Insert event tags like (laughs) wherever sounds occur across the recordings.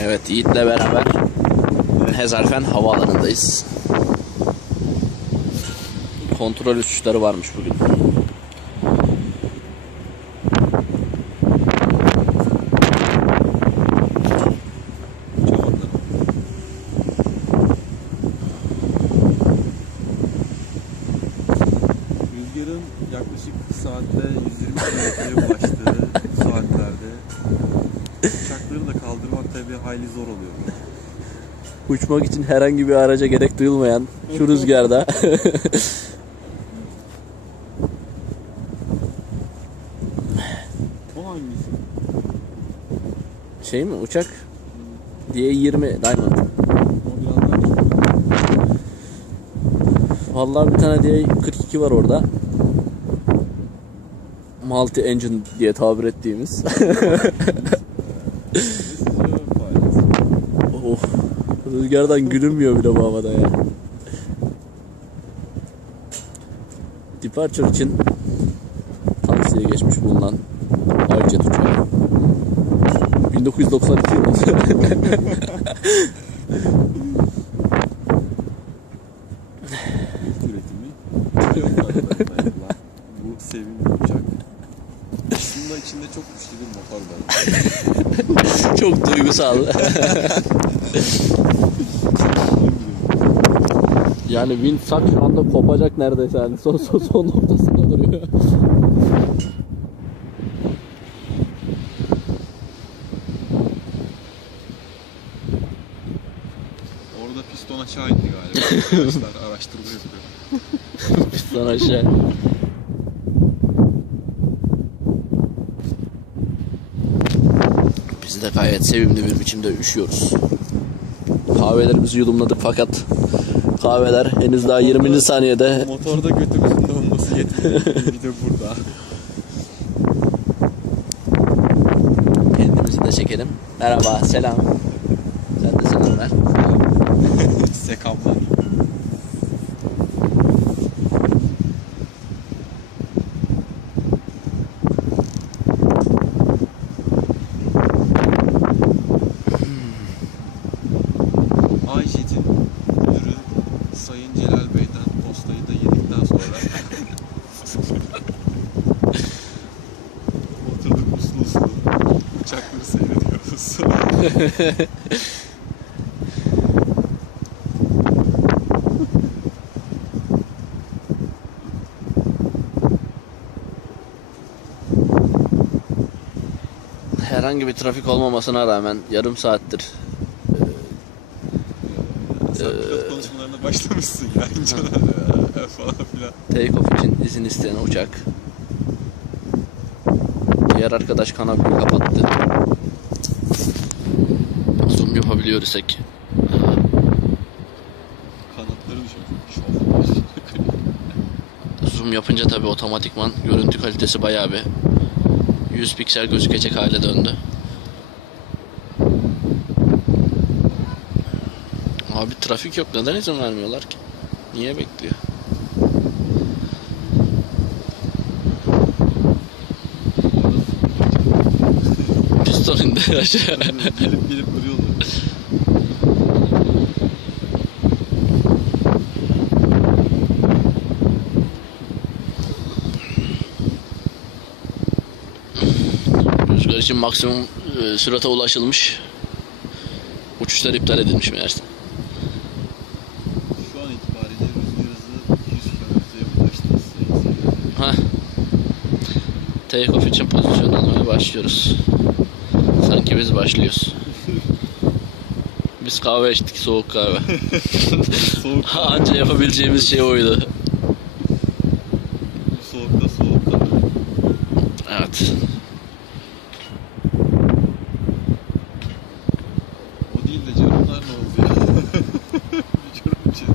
Evet Yiğit'le beraber Hezarfen havaalanındayız. Kontrol uçuşları varmış bugün. Rüzgarın yaklaşık saatte 120 kilometreye ulaştığı hayli zor oluyor. (laughs) Uçmak için herhangi bir araca gerek duyulmayan şu rüzgarda (laughs) O hangisi? şey mi uçak diye 20 Diamond. O biraz daha küçük. Vallahi bir tane diye 42 var orada. Multi engine diye tabir ettiğimiz. (laughs) Rüzgardan gülünmüyor bile bu havada ya. Departure için tavsiye geçmiş bulunan Airjet uçağı. 1992 yılı. İlk üretimi. Yapılan Bu sevimli uçak. Aslında içinde çok güçlü bir motor var. (laughs) Çok duygusal. yani Windsuck şu anda kopacak neredeyse yani son son, son noktasında duruyor. Orada piston aşağı indi galiba. (laughs) Arkadaşlar araştırma yapıyor. Piston aşağı. De gayet sevimli bir biçimde üşüyoruz. Kahvelerimizi yudumladık fakat kahveler henüz daha 20. saniyede Motorda götümüzün donması yetmiyor. (laughs) Bir de burada. kendimizi de çekelim. Merhaba, selam. Sen de selam ver. Sekamlar. (laughs) Herhangi bir trafik olmamasına rağmen yarım saattir Sen pilot konuşmalarına başlamışsın ya. İnceler ya (laughs) falan filan. take-off için izin isteyen uçak. Diğer arkadaş kanalını kapattı. Zoom yapabiliyor isek. Kanatları düşmüş. Şov. Zoom yapınca tabi otomatikman görüntü kalitesi bayağı bir 100 piksel gözükecek hale döndü. Abi trafik yok. Neden izin vermiyorlar ki? Niye bekliyor? Piston indi aşağı. (laughs) gelip gelip (laughs) duruyorlar. Rüzgar için maksimum e, sürate ulaşılmış. Uçuşlar iptal edilmiş meğerse. Şu an itibariyle rüzgar hızı 100 kilometreye ulaştı. seyirciler. Ha. Take-off için pozisyon almaya başlıyoruz. Sanki biz başlıyoruz. Biz kahve içtik, soğuk kahve. Soğuk, (laughs) Anca yapabileceğimiz şey oydu. soğukta soğukta. Evet. O değil de canımlar ne oldu ya? (laughs) Bir canım için.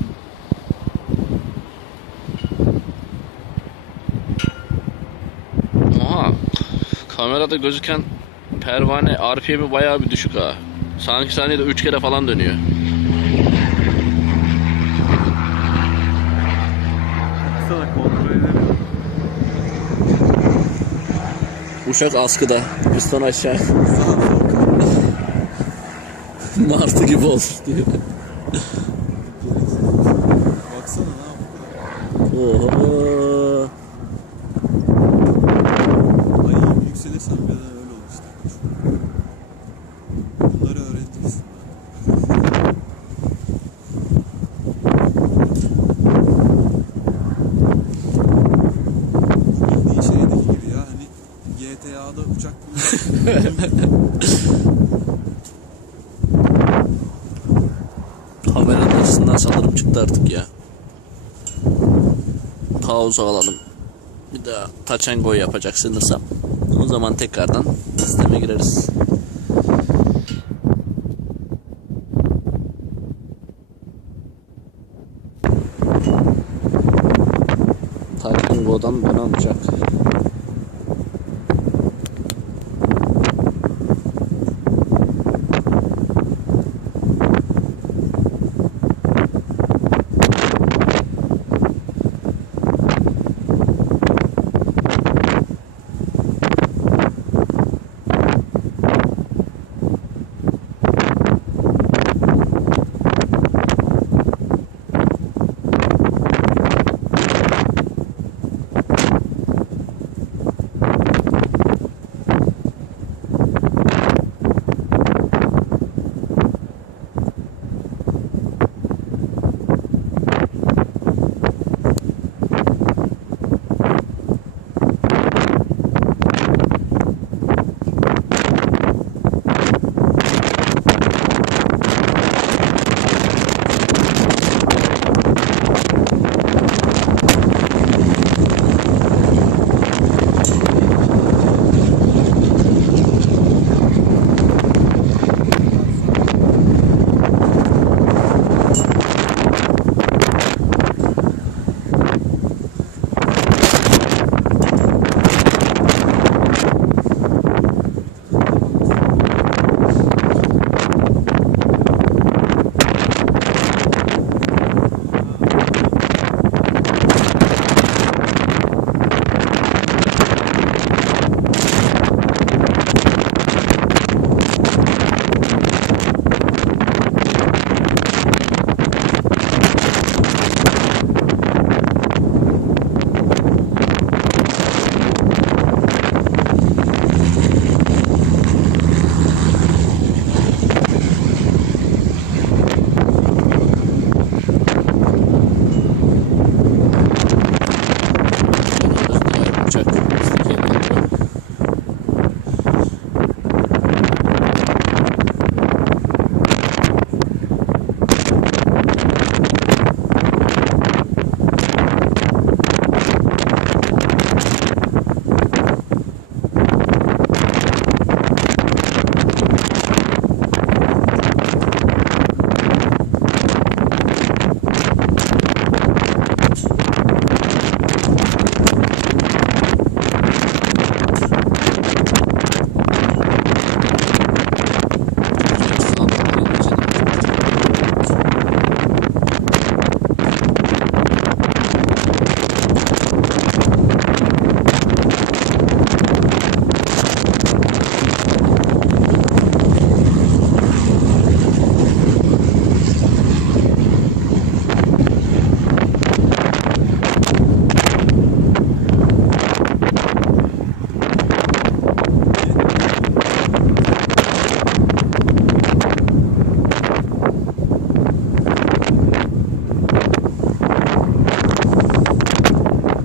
Oha. Kamerada gözüken pervane RPM'i bayağı bir düşük ha. Sanki saniyede 3 kere falan dönüyor. Uşak askıda. Piston aşağı. (laughs) Martı gibi ol diyor. GTA'da uçak. (laughs) Kameranın açısından sanırım çıktı artık ya. Pause alalım. Bir daha touch and go yapacak sanırsam. O zaman tekrardan sisteme gireriz. Touch and go'dan dönen uçak.